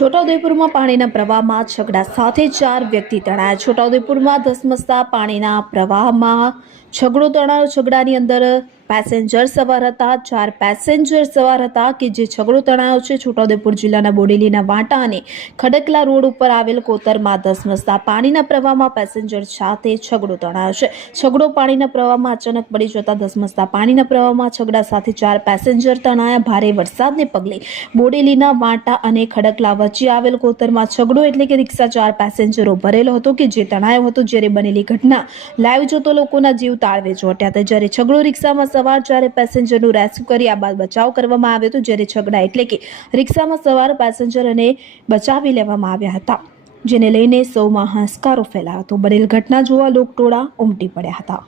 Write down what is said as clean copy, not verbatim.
છોટાઉદેપુરમાં પાણીના પ્રવાહમાં છકડા સાથે 4 વ્યક્તિ તણાયા। છોટાઉદેપુરમાં ધસમસતા પાણીના પ્રવાહમાં છગડો તણાયો। છગડાની અંદર પેસેન્જર સવાર હતા। 4 પેસેન્જર સવાર હતા કે જે છગડો તણાયો છે। છોટાઉદેપુર જિલ્લાના બોડેલીના વાંટા અને ખડકલા રોડ ઉપર આવેલ કોતરમાં ધસમસતા પાણીના પ્રવાહમાં પેસેન્જર સાથે છગડો તણાયો છે। છગડો પાણીના પ્રવાહમાં અચાનક પડી જતા ધસમસતા પાણીના પ્રવાહમાં છગડા સાથે 4 પેસેન્જર તણાયા। ભારે વરસાદને પગલે બોડેલીના વાંટા અને ખડકલા વચ્ચે આવેલ કોતરમાં છગડો એટલે કે રિક્ષા 4 પેસેન્જરો ભરેલો હતો કે જે તણાયો હતો। જ્યારે બનેલી ઘટના લાઈવ જોતો લોકોના જીવ તાળવે ચોંટ્યા હતા। જ્યારે છગડો રિક્ષામાં સવાર 4 પેસેન્જરનું રેસ્ક્યુ કરી આ બાદ બચાવ કરવામાં આવ્યો હતો। જ્યારે છગડા એટલે કે રિક્ષામાં સવાર પેસેન્જરોને બચાવી લેવામાં આવ્યા હતા, જેને લઈને સૌમાં હાશકારો ફેલાયો હતો। બનેલ ઘટના જોવા લોકટોળા ઉમટી પડ્યા હતા।